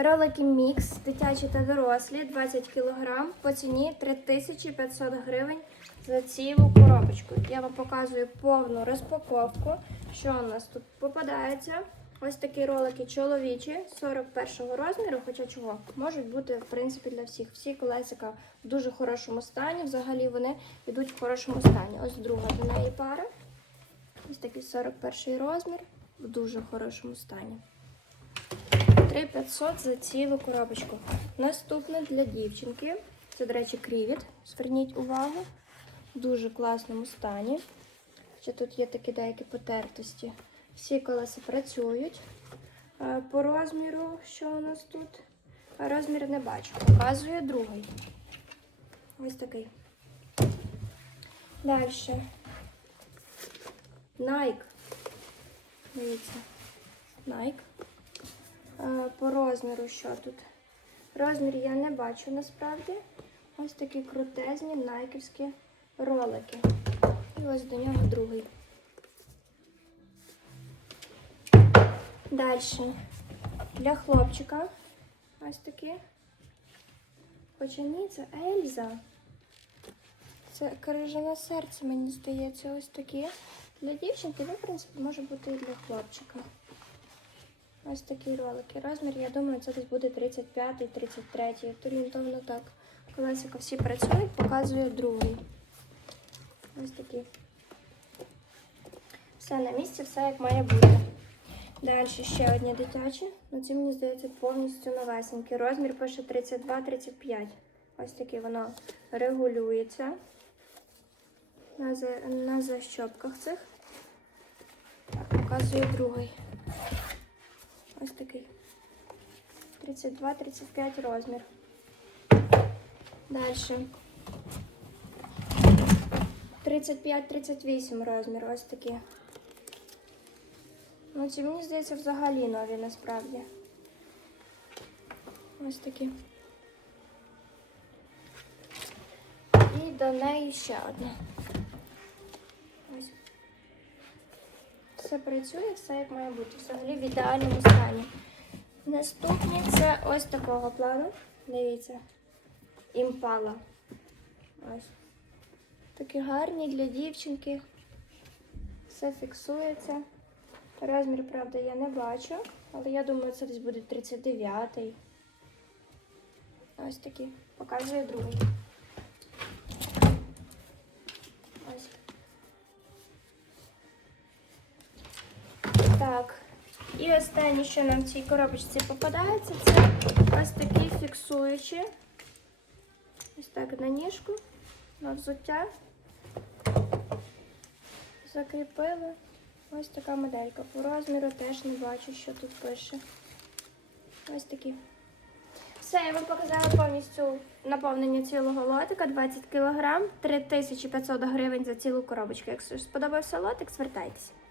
Ролики мікс, дитячі та дорослі, 20 кг по ціні 3500 гривень за цілу коробочку. Я вам показую повну розпаковку, що у нас тут попадається. Ось такі ролики чоловічі 41 розміру, хоча чого можуть бути в принципі для всіх. Всі колесика в дуже хорошому стані. Взагалі вони йдуть в хорошому стані. Ось друга до неї пара. Ось такий 41 розмір в дуже хорошому стані. 3500 за цілу коробочку. Наступне для дівчинки. Це, до речі, крівіт. Зверніть увагу. В дуже класному стані. Ще тут є такі деякі потертості. Всі колеса працюють. Е, По розміру, що у нас тут? Розмір не бачу. Показує другий. Ось такий. Далі. Nike. Дивіться. Nike. Е, По розміру що тут? Розмір я не бачу насправді. Ось такі крутезні найківські ролики. І ось до нього другий. Далі. Для хлопчика. Ось такі. Хоча ні, це Ельза. Це крижане серце, мені здається, ось такі. Для дівчинки, він, в принципі, може бути і для хлопчика. Ось такі ролики. Розмір, я думаю, це десь буде 35-33. Орієнтовно так. Колесико всі працюють, показую другий. Ось такі. Все на місці, все як має бути. Далі ще одні дитячі. Ну, ці, мені здається, повністю новесенькі. Розмір пише 32-35. Ось такі воно регулюється на, на защопках цих. Так, показую другий. Ось такий. 32-35 розмір. Далі. 35-38 розмір. Ось такі. Ну, ці мені здається взагалі нові насправді. Ось такі. І до неї ще одне. Все працює, все як має бути. Взагалі в ідеальному стані. Наступні це ось такого плану. Дивіться. Імпала. Ось. Такі гарні для дівчинки. Все фіксується. Розмір, правда, я не бачу, але я думаю, це десь буде 39-й. Ось такі. Показує другий. Так. І останнє, що нам в цій коробочці попадається, це ось такі фіксуючі. Ось так на ніжку, на взуття. Закріпили. Ось така моделька. По розміру теж не бачу, що тут пише. Ось такі. Все, я вам показала повністю наповнення цілого лотика 20 кг, 3500 гривень за цілу коробочку. Якщо сподобався лотик, звертайтеся.